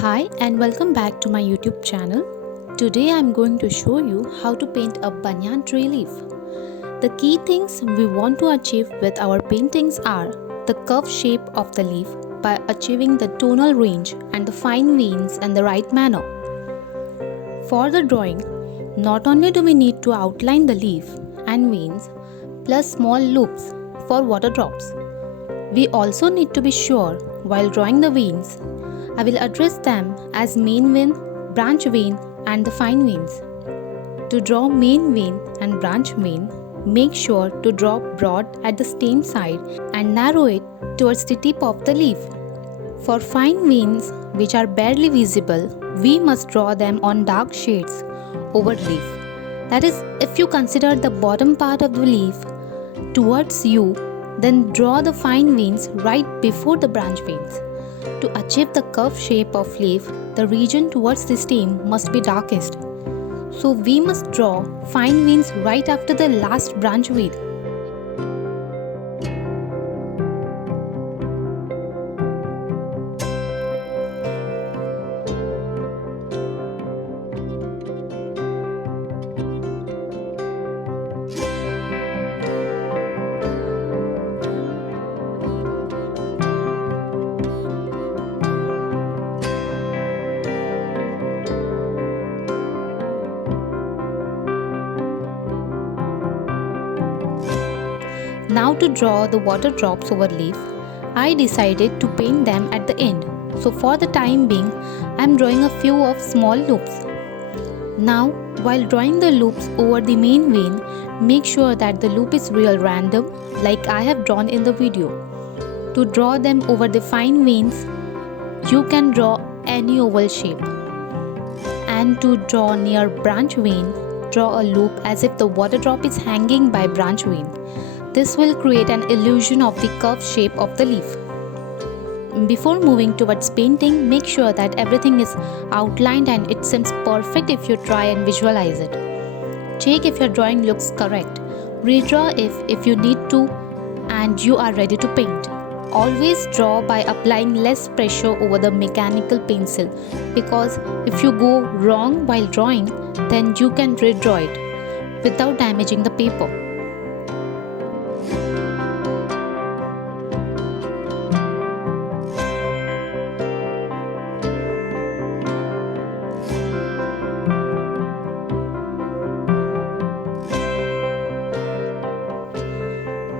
Hi and welcome back to my YouTube channel. Today I'm going to show you how to paint a banyan tree leaf. The key things we want to achieve with our paintings are the curved shape of the leaf by achieving the tonal range and the fine veins in the right manner. For the drawing, not only do we need to outline the leaf and veins plus small loops for water drops, we also need to be sure while drawing the veins I will address them as main vein, branch vein and the fine veins. To draw main vein and branch vein, make sure to draw broad at the stem side and narrow it towards the tip of the leaf. For fine veins which are barely visible, we must draw them on dark shades over leaf. That is, if you consider the bottom part of the leaf towards you, then draw the fine veins right before the branch veins. To achieve the curved shape of leaf, the region towards the stem must be darkest. So we must draw fine veins right after the last branch vein. Now to draw the water drops over leaf, I decided to paint them at the end. So for the time being, I am drawing a few of small loops. Now while drawing the loops over the main vein, make sure that the loop is real random like I have drawn in the video. To draw them over the fine veins, you can draw any oval shape. And to draw near branch vein, draw a loop as if the water drop is hanging by branch vein. This will create an illusion of the curved shape of the leaf. Before moving towards painting, make sure that everything is outlined and it seems perfect if you try and visualize it. Check if your drawing looks correct. Redraw if you need to and you are ready to paint. Always draw by applying less pressure over the mechanical pencil, because if you go wrong while drawing, then you can redraw it without damaging the paper.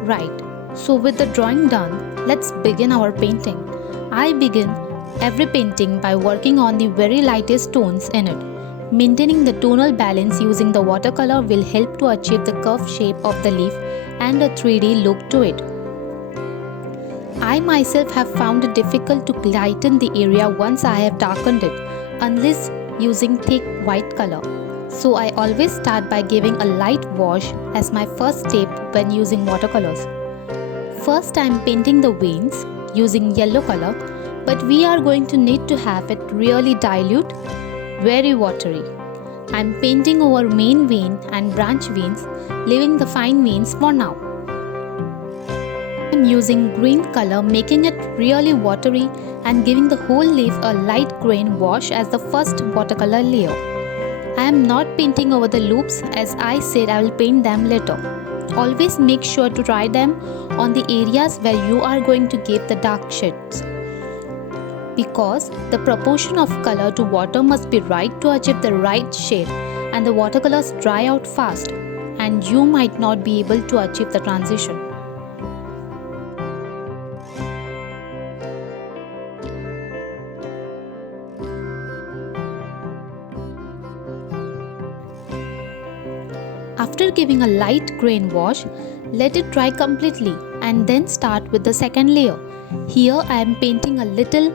Right, so with the drawing done, let's begin our painting. I begin every painting by working on the very lightest tones in it. Maintaining the tonal balance using the watercolor will help to achieve the curved shape of the leaf and a 3D look to it. I myself have found it difficult to lighten the area once I have darkened it, unless using thick white color. So I always start by giving a light wash as my first step when using watercolors. First I am painting the veins using yellow color, but we are going to need to have it really dilute, very watery. I am painting over main vein and branch veins, leaving the fine veins for now. I am using green color, making it really watery and giving the whole leaf a light green wash as the first watercolor layer. I am not painting over the loops as I said I will paint them later. Always make sure to try them on the areas where you are going to give the dark shades, because the proportion of color to water must be right to achieve the right shade, and the watercolors dry out fast and you might not be able to achieve the transition. After giving a light grain wash, let it dry completely and then start with the second layer. Here I am painting a little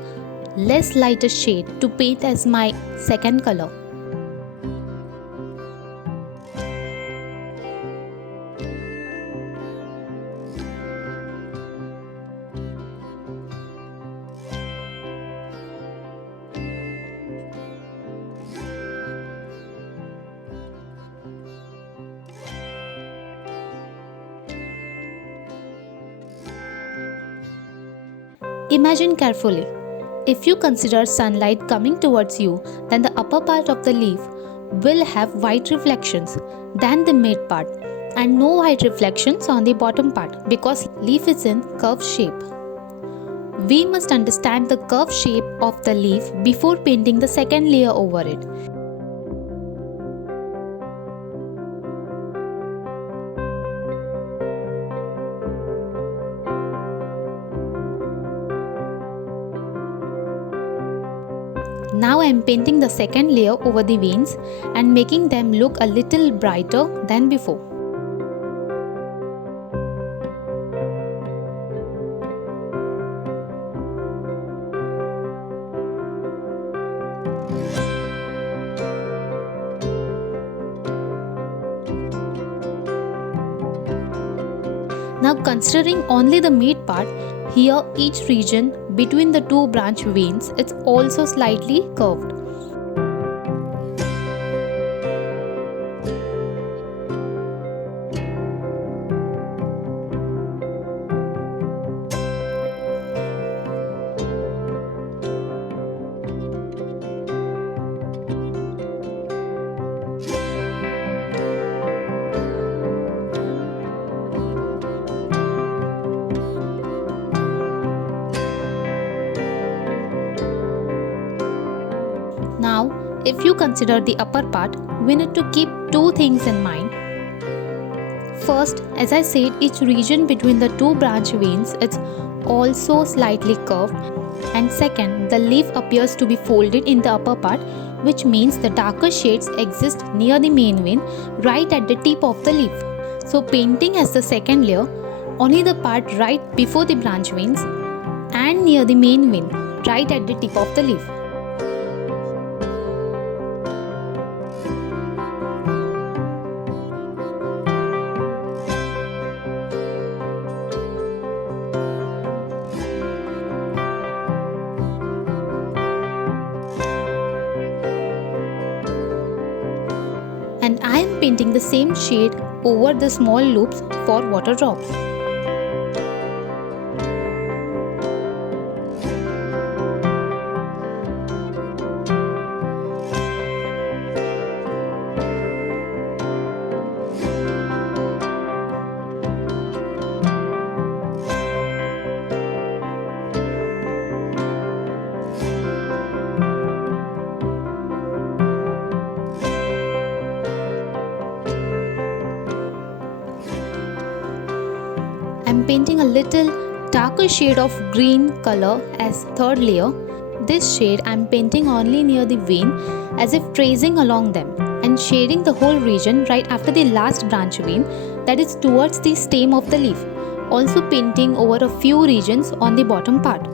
less lighter shade to paint as my second color. Imagine carefully. If you consider sunlight coming towards you, then the upper part of the leaf will have white reflections than the mid part, and no white reflections on the bottom part because leaf is in curved shape. We must understand the curved shape of the leaf before painting the second layer over it. Now I am painting the second layer over the veins and making them look a little brighter than before. Now considering only the mid part, here each region between the two branch veins is also slightly curved. Now, if you consider the upper part, we need to keep two things in mind. First, as I said, each region between the two branch veins is also slightly curved. And second, the leaf appears to be folded in the upper part, which means the darker shades exist near the main vein, right at the tip of the leaf. So painting as the second layer, only the part right before the branch veins and near the main vein, right at the tip of the leaf. And I am painting the same shade over the small loops for water drops. I'm painting a little darker shade of green color as third layer. This shade I'm painting only near the vein as if tracing along them and shading the whole region right after the last branch vein, that is towards the stem of the leaf. Also painting over a few regions on the bottom part.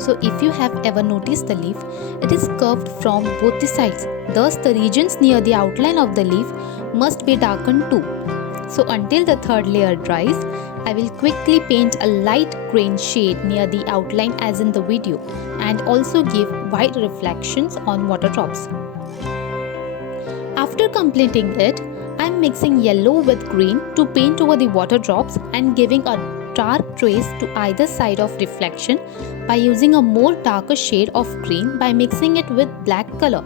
So if you have ever noticed the leaf, it is curved from both the sides. Thus the regions near the outline of the leaf must be darkened too. So until the third layer dries, I will quickly paint a light green shade near the outline as in the video and also give white reflections on water drops. After completing it, I am mixing yellow with green to paint over the water drops and giving a dark trace to either side of reflection by using a more darker shade of green by mixing it with black color.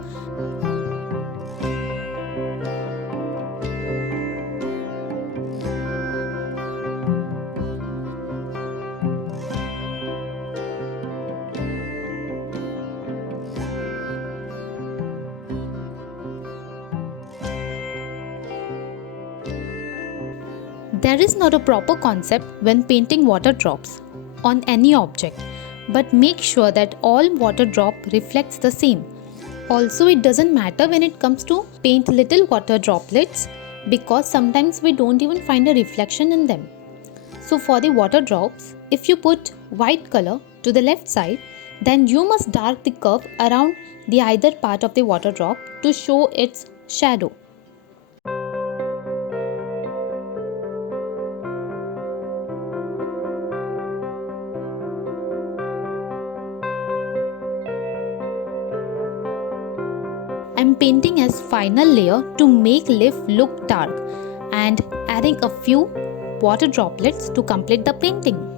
There is not a proper concept when painting water drops on any object, but make sure that all water drop reflects the same. Also, it doesn't matter when it comes to paint little water droplets because sometimes we don't even find a reflection in them. So for the water drops, if you put white color to the left side, Then you must dark the curve around the either part of the water drop to show its shadow. I'm painting as final layer to make leaf look dark and adding a few water droplets to complete the painting.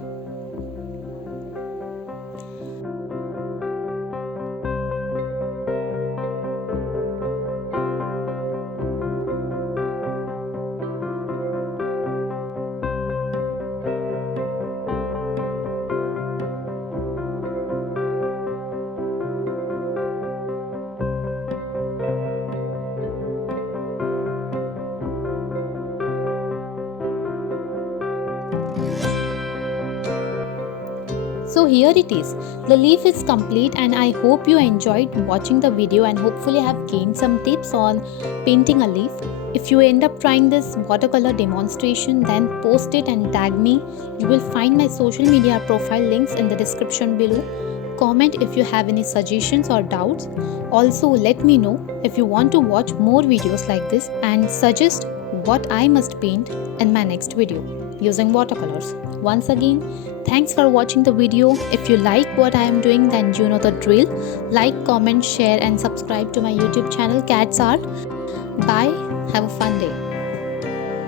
So here it is. The leaf is complete and I hope you enjoyed watching the video and hopefully have gained some tips on painting a leaf. If you end up trying this watercolor demonstration, then post it and tag me. You will find my social media profile links in the description below. Comment if you have any suggestions or doubts. Also let me know if you want to watch more videos like this and suggest what I must paint in my next video using watercolors. Once again, thanks for watching the video. If you like what I am doing, then you know the drill. Like, comment, share and subscribe to my YouTube channel Kads Art. Bye. Have a fun day.